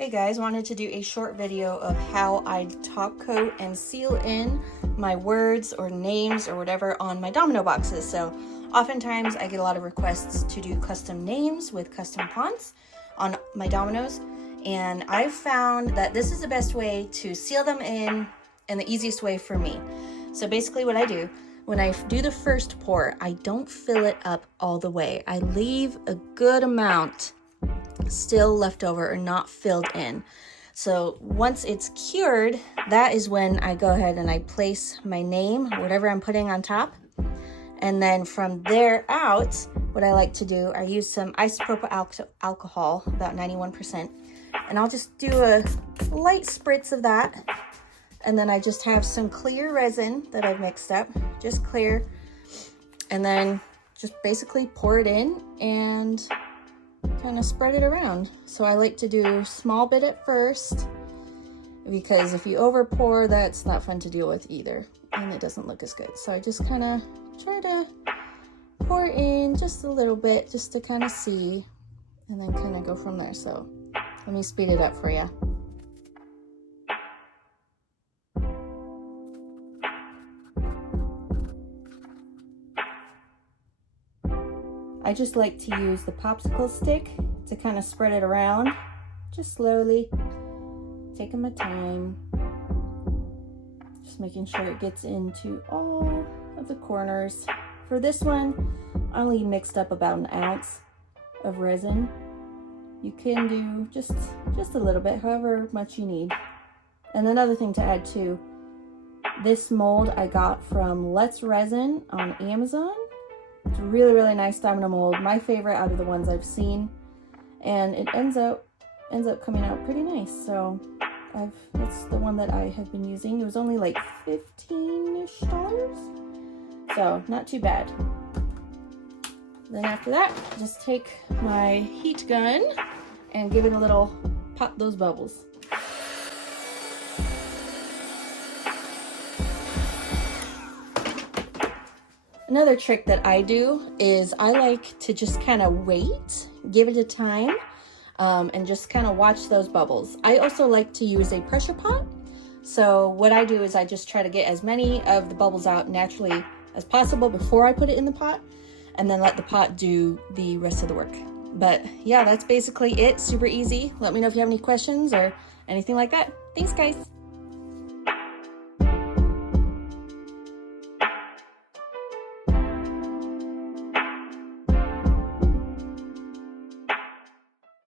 Hey guys, wanted to do a short video of how I top coat and seal in my words or names or whatever on my domino boxes. So oftentimes I get a lot of requests to do custom names with custom fonts on my dominoes, and I've found that this is the best way to seal them in and the easiest way for me. So basically what I do, when I do the first pour, I don't fill it up all the way. I leave a good amount still left over or not filled in. So once it's cured, that is when I go ahead and I place my name, whatever I'm putting on top. And then from there out, what I like to do, I use some isopropyl alcohol, about 91%, and I'll just do a light spritz of that. And then I just have some clear resin that I've mixed up, just clear, and then just basically pour it in and kind of spread it around. So I like to do a small bit at first, because if you over pour, that's not fun to deal with either, and it doesn't look as good. So I just kind of try to pour in just a little bit just to kind of see, and then kind of go from there. So let me speed it up for you. I just like to use the popsicle stick to kind of spread it around, just slowly, taking my time, just making sure it gets into all of the corners. For this one, I only mixed up about an ounce of resin. You can do just a little bit, however much you need. And another thing to add too, this mold I got from Let's Resin on Amazon. It's a really, really nice domino mold, my favorite out of the ones I've seen, and it ends up coming out pretty nice. So that's the one that I have been using. It was only like $15-ish, so not too bad. Then after that, just take my heat gun and give it a little pop those bubbles. Another trick that I do is I like to just kind of wait, give it a time, and just kind of watch those bubbles. I also like to use a pressure pot. So what I do is I just try to get as many of the bubbles out naturally as possible before I put it in the pot, and then let the pot do the rest of the work. But yeah, that's basically it. Super easy. Let me know if you have any questions or anything like that. Thanks, guys.